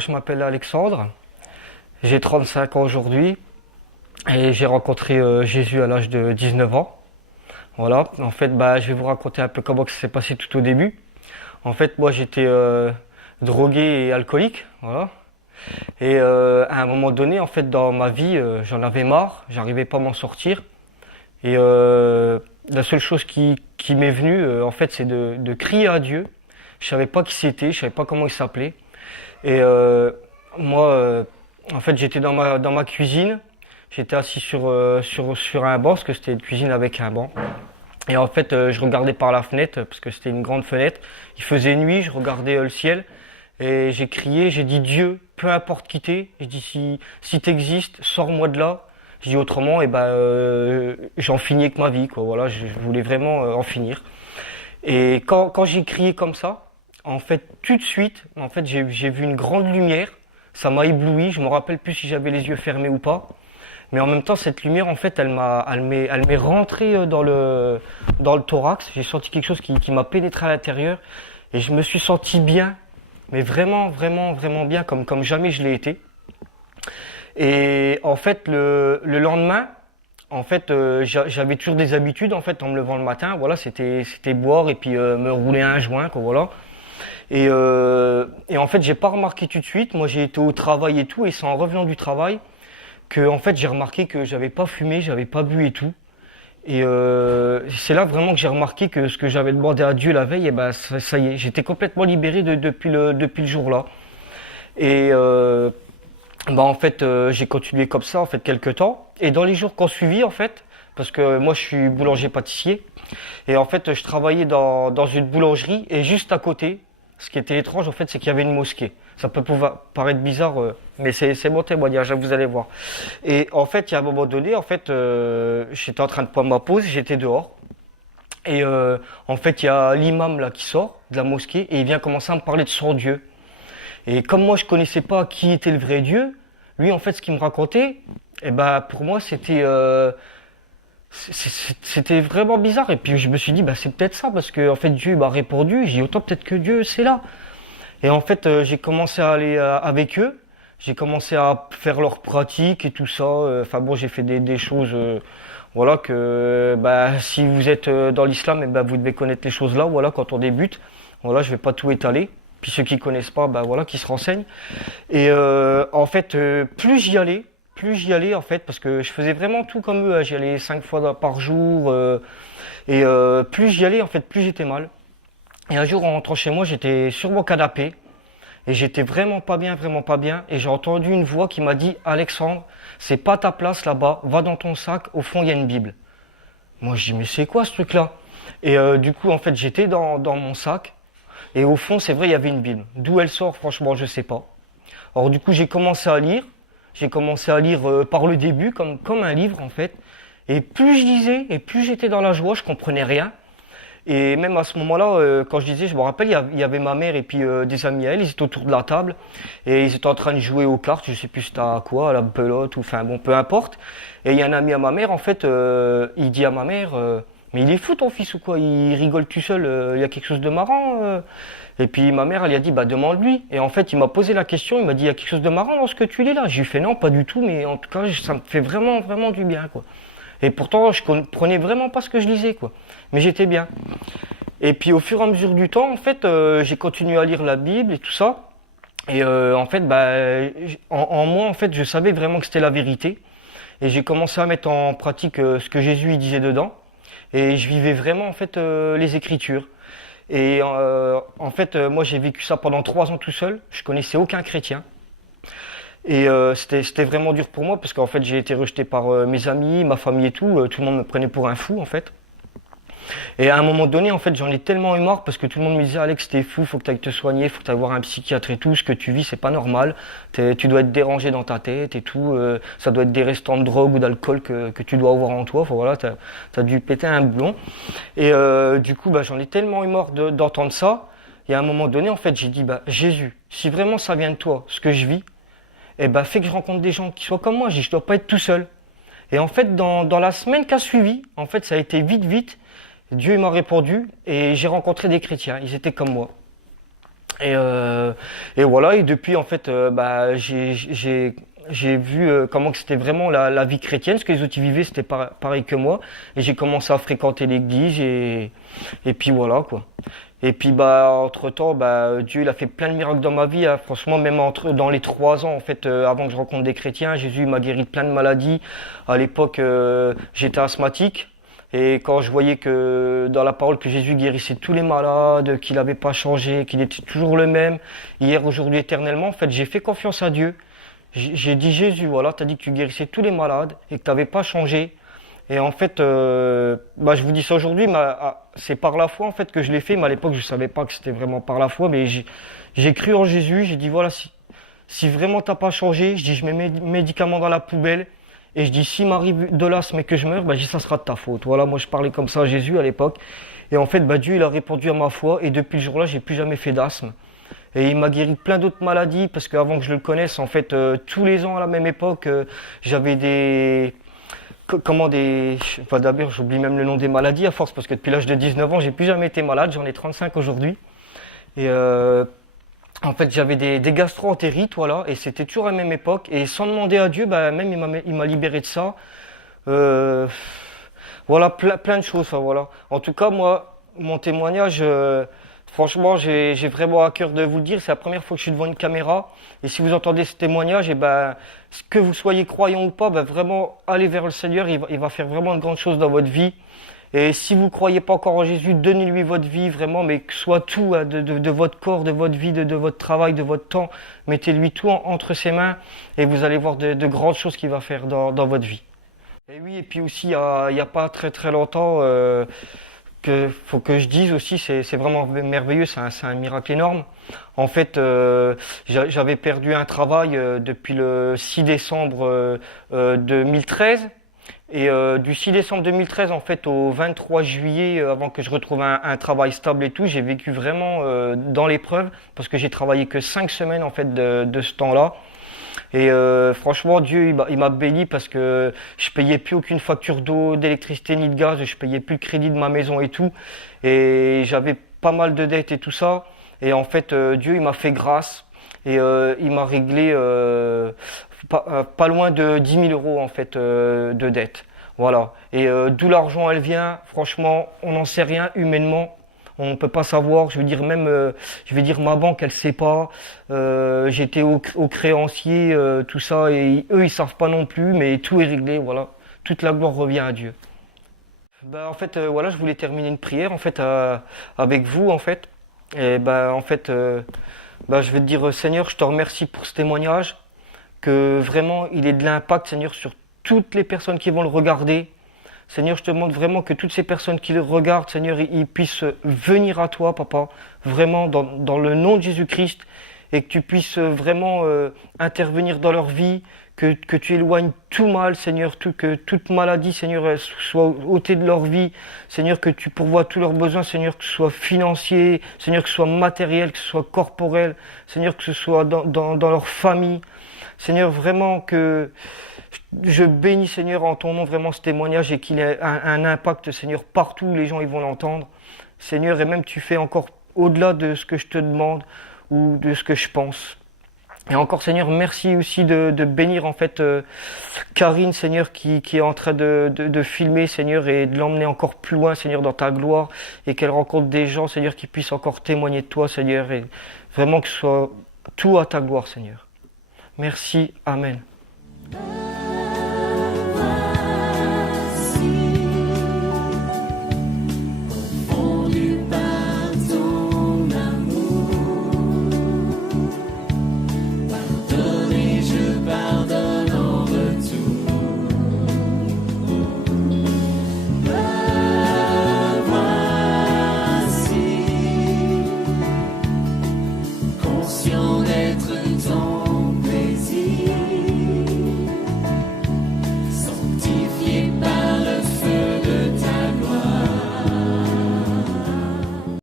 moi je m'appelle Alexandre, j'ai 35 ans aujourd'hui et j'ai rencontré Jésus à l'âge de 19 ans. Voilà, en fait, je vais vous raconter un peu comment ça s'est passé tout au début. En fait, moi j'étais drogué et alcoolique, voilà. Et à un moment donné, en fait, dans ma vie, j'en avais marre, j'arrivais pas à m'en sortir. Et la seule chose qui m'est venue, en fait, c'est de crier à Dieu. Je savais pas qui c'était, je savais pas comment il s'appelait. Et moi, en fait, j'étais dans ma cuisine. J'étais assis sur un banc, parce que c'était une cuisine avec un banc. Et en fait, je regardais par la fenêtre, parce que c'était une grande fenêtre. Il faisait nuit, je regardais le ciel. Et j'ai crié, j'ai dit Dieu, peu importe qui t'es. Je dis si t'existes, sors-moi de là. Je dis autrement, j'en finis avec ma vie, quoi. Voilà, je voulais vraiment en finir. Et quand j'ai crié comme ça, en fait, tout de suite, en fait, j'ai vu une grande lumière. Ça m'a ébloui. Je me rappelle plus si j'avais les yeux fermés ou pas. Mais en même temps, cette lumière, en fait, elle m'est rentrée dans le thorax. J'ai senti quelque chose qui m'a pénétré à l'intérieur. Et je me suis senti bien. Mais vraiment, vraiment, vraiment bien, comme jamais je l'ai été. Et en fait, le lendemain, en fait, j'avais toujours des habitudes, en fait, en me levant le matin. Voilà, c'était boire et puis me rouler un joint, quoi, voilà. Et en fait, j'ai pas remarqué tout de suite. Moi, j'ai été au travail et tout, et c'est en revenant du travail que, en fait, j'ai remarqué que j'avais pas fumé, j'avais pas bu et tout. Et c'est là vraiment que j'ai remarqué que ce que j'avais demandé à Dieu la veille, ça y est, j'étais complètement libéré depuis le jour là. Et en fait, j'ai continué comme ça en fait quelques temps. Et dans les jours qui ont suivi en fait, parce que moi je suis boulanger pâtissier, et en fait je travaillais dans une boulangerie et juste à côté, ce qui était étrange en fait, c'est qu'il y avait une mosquée. Ça peut pouvoir paraître bizarre, mais c'est mon témoignage, vous allez voir. Et en fait, il y a un moment donné, en fait, j'étais en train de prendre ma pause, j'étais dehors. Et en fait, il y a l'imam là qui sort de la mosquée et il vient commencer à me parler de son Dieu. Et comme moi, je connaissais pas qui était le vrai Dieu, lui, en fait, ce qu'il me racontait, pour moi, c'était vraiment bizarre. Et puis, je me suis dit, c'est peut-être ça, parce que en fait, Dieu m'a répondu. J'ai dit, autant peut-être que Dieu, c'est là. Et en fait, j'ai commencé à aller avec eux. J'ai commencé à faire leurs pratiques et tout ça. Enfin bon, j'ai fait des choses, voilà que, si vous êtes dans l'islam, vous devez connaître les choses là. Voilà, quand on débute. Voilà, je vais pas tout étaler. Puis ceux qui connaissent pas, voilà, qui se renseignent. Et en fait, plus j'y allais en fait, parce que je faisais vraiment tout comme eux. Hein. J'y allais 5 fois par jour. Et plus j'y allais, en fait, plus j'étais mal. Et un jour, en rentrant chez moi, j'étais sur mon canapé. Et j'étais vraiment pas bien, vraiment pas bien. Et j'ai entendu une voix qui m'a dit, Alexandre, c'est pas ta place là-bas. Va dans ton sac. Au fond, il y a une Bible. Moi, je dis, mais c'est quoi ce truc-là? Et du coup, en fait, j'étais dans mon sac. Et au fond, c'est vrai, il y avait une Bible. D'où elle sort, franchement, je sais pas. Alors du coup, j'ai commencé à lire. J'ai commencé à lire par le début, comme un livre en fait. Et plus je lisais, et plus j'étais dans la joie, je comprenais rien. Et même à ce moment-là, quand je disais, je me rappelle, il y avait ma mère et puis des amis à elle, ils étaient autour de la table. Et ils étaient en train de jouer aux cartes, je sais plus c'était à quoi, à la belote, ou enfin bon, peu importe. Et il y a un ami à ma mère, en fait, il dit à ma mère... mais il est fou ton fils ou quoi? Il rigole tout seul, il y a quelque chose de marrant. Et puis ma mère, elle lui a dit, demande-lui. Et en fait, il m'a posé la question, il m'a dit, il y a quelque chose de marrant dans ce que tu lis là? J'ai fait non, pas du tout, mais en tout cas, ça me fait vraiment, vraiment du bien, quoi. Et pourtant, je comprenais vraiment pas ce que je lisais, quoi. Mais j'étais bien. Et puis au fur et à mesure du temps, en fait, j'ai continué à lire la Bible et tout ça. Et en fait, en moi, en fait, je savais vraiment que c'était la vérité. Et j'ai commencé à mettre en pratique ce que Jésus il disait dedans. Et je vivais vraiment en fait les Écritures. Et en fait, moi j'ai vécu ça pendant 3 ans tout seul. Je connaissais aucun chrétien. Et c'était vraiment dur pour moi parce qu'en fait j'ai été rejeté par mes amis, ma famille et tout. Tout le monde me prenait pour un fou en fait. Et à un moment donné, en fait, j'en ai tellement eu marre parce que tout le monde me disait Alex, t'es fou, faut que tu ailles te soigner, faut que tu ailles voir un psychiatre et tout. Ce que tu vis, c'est pas normal. Tu dois être dérangé dans ta tête et tout. Ça doit être des restants de drogue ou d'alcool que tu dois avoir en toi. Enfin voilà, t'as dû péter un boulon. Et du coup, j'en ai tellement eu marre d'entendre ça. Et à un moment donné, en fait, j'ai dit Jésus, si vraiment ça vient de toi, ce que je vis, fais que je rencontre des gens qui soient comme moi. Je dois pas être tout seul. Et en fait, dans la semaine qui a suivi, en fait, ça a été vite. Dieu m'a répondu et j'ai rencontré des chrétiens, ils étaient comme moi. Et, euh, et voilà, et depuis, en fait, j'ai vu comment que c'était vraiment la vie chrétienne, ce que les autres y vivaient, c'était pareil que moi. Et j'ai commencé à fréquenter l'église, et puis voilà, quoi. Et puis, entre-temps, Dieu, il a fait plein de miracles dans ma vie, hein. Franchement, même dans les 3 ans, en fait, avant que je rencontre des chrétiens, Jésus m'a guéri de plein de maladies. À l'époque, j'étais asthmatique. Et quand je voyais que dans la parole que Jésus guérissait tous les malades, qu'il n'avait pas changé, qu'il était toujours le même, hier, aujourd'hui, éternellement, en fait, j'ai fait confiance à Dieu. J'ai dit Jésus, voilà, t'as dit que tu guérissais tous les malades et que t'avais pas changé. Et en fait, je vous dis ça aujourd'hui, mais c'est par la foi en fait que je l'ai fait. Mais à l'époque, je savais pas que c'était vraiment par la foi, mais j'ai cru en Jésus. J'ai dit voilà, si vraiment t'as pas changé, je dis je mets mes médicaments dans la poubelle et je dis s'il m'arrive de l'asthme et que je meurs, je dis ça sera de ta faute. Voilà, moi je parlais comme ça à Jésus à l'époque. Et en fait, Dieu il a répondu à ma foi et depuis le jour-là, j'ai plus jamais fait d'asthme. Et il m'a guéri de plein d'autres maladies parce qu'avant que je le connaisse, en fait, tous les ans à la même époque, j'avais d'abord, j'oublie même le nom des maladies à force parce que depuis l'âge de 19 ans, j'ai plus jamais été malade. J'en ai 35 aujourd'hui. Et en fait, j'avais des gastro-entérites, voilà. Et c'était toujours à la même époque. Et sans demander à Dieu, même il m'a libéré de ça. Euh, voilà, plein de choses, enfin, voilà. En tout cas, moi, mon témoignage, franchement, j'ai vraiment à cœur de vous le dire. C'est la première fois que je suis devant une caméra. Et si vous entendez ce témoignage, que vous soyez croyant ou pas, vraiment, allez vers le Seigneur. Il va faire vraiment de grandes choses dans votre vie. Et si vous ne croyez pas encore en Jésus, donnez-lui votre vie, vraiment, mais que soit tout, hein, de votre corps, de votre vie, de votre travail, de votre temps. Mettez-lui tout entre ses mains et vous allez voir de grandes choses qu'il va faire dans votre vie. Et oui, et puis aussi, il y a pas très très longtemps, faut que je dise aussi, c'est vraiment merveilleux, c'est un miracle énorme. En fait, j'avais perdu un travail depuis le 6 décembre 2013. Et du 6 décembre 2013 en fait au 23 juillet, avant que je retrouve un travail stable et tout, j'ai vécu vraiment dans l'épreuve parce que j'ai travaillé que 5 semaines en fait de ce temps-là. Et franchement, Dieu, il m'a béni parce que je payais plus aucune facture d'eau, d'électricité ni de gaz, je payais plus le crédit de ma maison et tout. Et j'avais pas mal de dettes et tout ça. Et en fait, Dieu, il m'a fait grâce et il m'a réglé pas loin de 10 000 euros en fait de dettes. Voilà. Et d'où l'argent elle vient, franchement, on n'en sait rien humainement. On ne peut pas savoir, je veux dire même, je vais dire ma banque, elle sait pas. J'étais au créancier, tout ça, et eux ils savent pas non plus, mais tout est réglé, voilà. Toute la gloire revient à Dieu. En fait, voilà, je voulais terminer une prière en fait avec vous en fait. Et en fait, je vais te dire Seigneur, je te remercie pour ce témoignage, que vraiment il ait de l'impact, Seigneur, sur toutes les personnes qui vont le regarder. Seigneur, je te demande vraiment que toutes ces personnes qui le regardent, Seigneur, ils puissent venir à toi, Papa, vraiment dans le nom de Jésus-Christ, et que tu puisses vraiment intervenir dans leur vie, que tu éloignes tout mal, Seigneur, que toute maladie, Seigneur, soit ôtée de leur vie, Seigneur, que tu pourvoies tous leurs besoins, Seigneur, que ce soit financier, Seigneur, que ce soit matériel, que ce soit corporel, Seigneur, que ce soit dans leur famille, Seigneur, vraiment que je bénis, Seigneur, en ton nom, vraiment ce témoignage et qu'il ait un impact, Seigneur, partout où les gens ils vont l'entendre. Seigneur, et même tu fais encore au-delà de ce que je te demande ou de ce que je pense. Et encore, Seigneur, merci aussi de bénir en fait Karine, Seigneur, qui est en train de filmer, Seigneur, et de l'emmener encore plus loin, Seigneur, dans ta gloire, et qu'elle rencontre des gens, Seigneur, qui puissent encore témoigner de toi, Seigneur, et vraiment que ce soit tout à ta gloire, Seigneur. Merci, Amen.